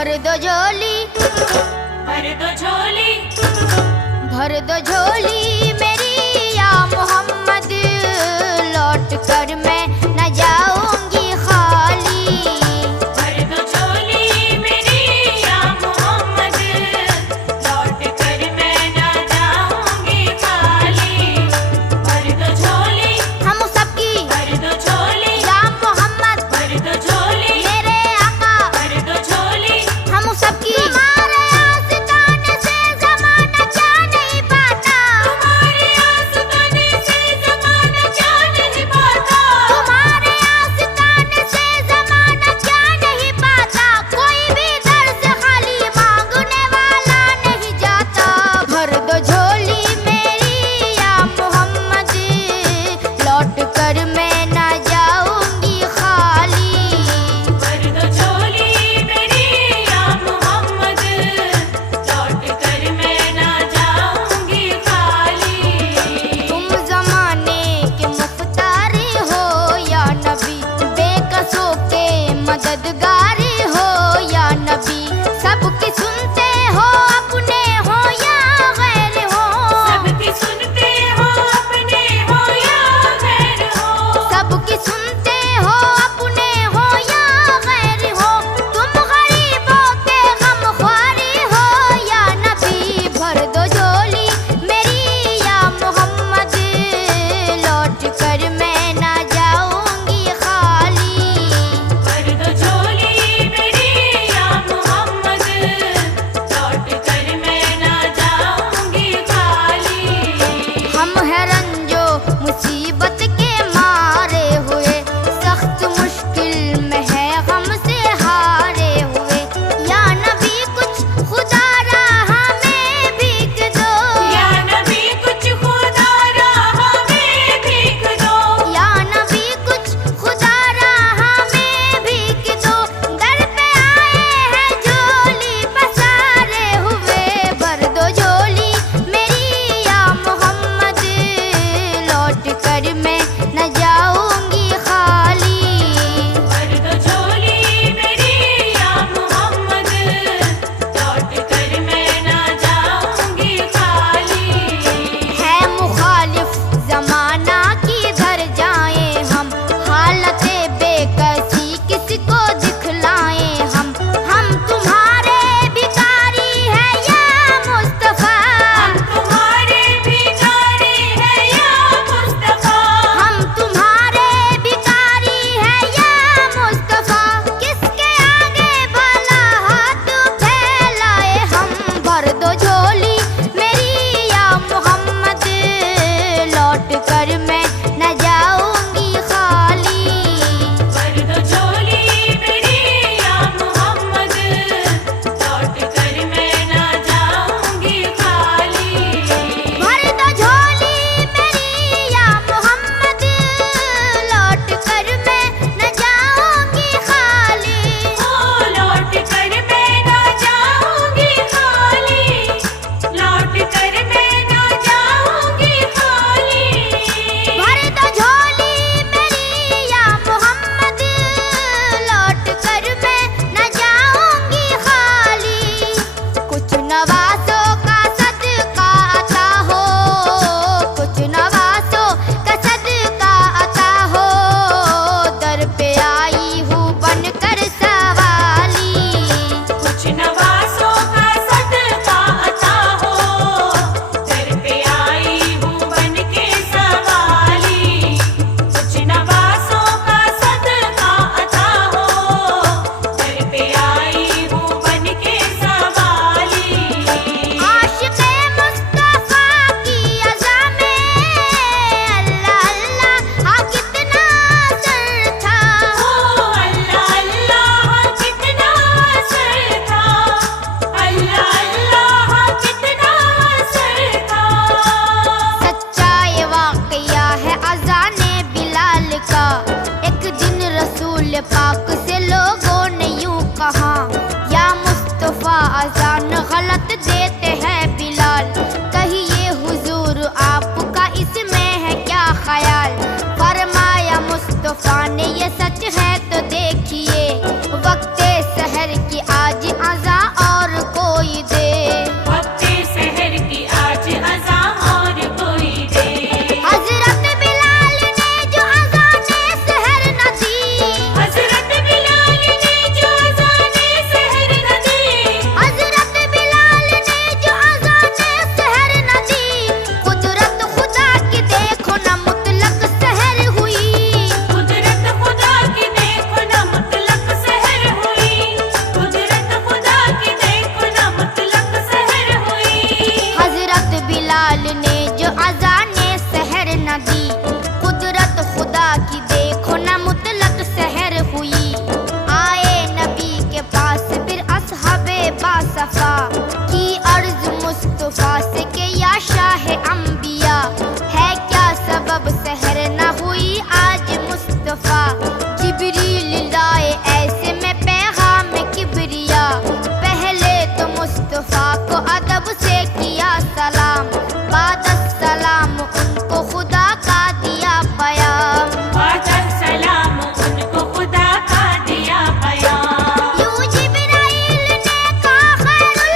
भर दो झोली, भर दो झोली, भर दो झोली मेरी या मोहम्मद, लौट कर मैं न जाऊंगी खाली। भर दो झोली मेरी या मोहम्मद, लौट कर मैं न जाऊंगी खाली। भर दो झोली हम सबकी, भर दो झोली या मोहम्मद, भर दो झोली मेरे आका, भर दो झोली हम सबकी। तुम्हारे आस्ताने से ज़माना क्या नहीं पाता, तुम्हारे आस्ताने से ज़माना क्या नहीं पाता, तुम्हारे आस्ताने से ज़माना क्या नहीं पाता। कोई भी दर से खाली मांगने वाला नहीं जाता। भर दो झोली मेरी या मोहम्मद, लौट कर मैं न जाऊंगी खाली। भर दो झोली मेरी या मोहम्मद, लौट कर मैं न जाऊंगी खाली। तुम जमाने के मुख्तारी हो या नबी, बेकसों के मददगारी हो या नबी। सबकी सुनते हो अपने हो या गैर हो, सबकी सुनते हो अपने हो या गैर हो, सबकी सुनते हो अपने हो या गैर हो। तुम गरीबों के गमख्वारी हो या नबी। भर दो झोली मेरी या मोहम्मद, लौट कर मैं न जाऊंगी खाली। भर दो झोली मेरी या मोहम्मद, लौट कर मैं न जाऊंगी खाली। हम हैं रंजो मुसीबत के मारे हुए, सख्त मुश्किल में है हमसे हारे हुए। या नबी कुछ खुदा राह में भीख दो, या नबी कुछ खुदा राह में भीख दो, या नबी कुछ खुदा राह में भीख दो। दर पे आए हैं झोली पसारे हुए। भर दो झोली मेरी या मोहम्मद, लौट कर मैं न जाऊंगी खाली। भर दो झोली मेरी या मोहम्मद, लौट कर मैं न जाऊंगी खाली। है मुखालिफ जमाना किधर जाएं हम, हालते बेकसी किसको दिखलाएं हम। तुम्हारे भिखारी है या मुस्तफा, हम तुम्हारे भिखारी हैं या मुस्तफा, हम तुम्हारे भिखारी है या मुस्तफा। किसके आगे भला हाथ फैलाए हम। भर दो झोली मेरी या मोहम्मद, लौट कर मैं न जाऊंगी खाली। भर दो झोली मेरी या मोहम्मद, लौट कर मैं न जाऊंगी खाली। भर दो झोली मेरी या मोहम्मद, लौट कर मैं न जाऊंगी खाली। ओ लौट कर मैं न जाऊंगी खाली, लौट कर मैं न जाऊंगी खाली। भर दो झोली मेरी या मोहम्मद, लौट कर मैं न जाऊंगी खाली। कुछ नवासों का सदका अता हो, कुछ नवासों का सदका अता हो। दर पे आई हूँ बनकर सवाली। कुछ नवासों का सदका अता हो, दर पे आई हूँ बनके सवाली। कुछ नवासों का सदका अता हो, दर पे आई हूँ बनके सवाली। आशिक़े मुस्तफ़ा की अज़ा में अल्लाह अल्लाह हाँ कितना असर था। ओ अल्लाह अल्लाह कितना असर था, अल्लाह अल्लाह कितना असर था। सच्चा ये वाक़या है अज़ाने बिलाल का। एक दिन रसूल पाक से लोगों ने यूं कहा, या मुस्तफ़ा अज़ान गलत देते हैं बिलाल। कहिए हुजूर आपका इसमें है क्या ख्याल। फरमाया मुस्तफ़ा ने ये सच है तो देखिए, वक्ते सहर की आज सफा की अर्ज मुस्तफा से के या शाह अंबिया, है क्या सबब सहर न हुई आज मुस्तफा। जिब्रील लाए ऐसे में पैगाम किबरिया, पहले तो मुस्तफा को अदब से किया सलाम, बाद सलाम उनको खुदा का दिया बयान। सलाम उनको खुदा का दिया बयान। यूं जिब्राइल ने कहा खैरुल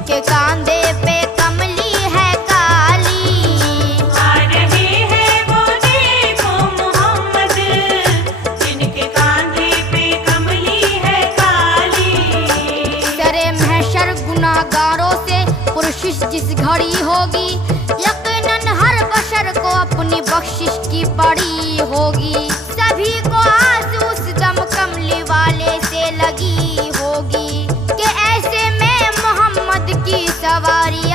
जिनके कांधे पे कमली है काली। आ रहे हैं वो देखो मोहम्मद, जिनके कांधे पे कमली है काली। सरे महशर गुनाहगारों से पुरशिश जिस घड़ी होगी, यकीनन हर बशर को अपनी बख्शिश की पड़ी होगी। सभी को आस उस दम कमली वाले से लगी होगी कि ऐसे में मोहम्मद की सवारी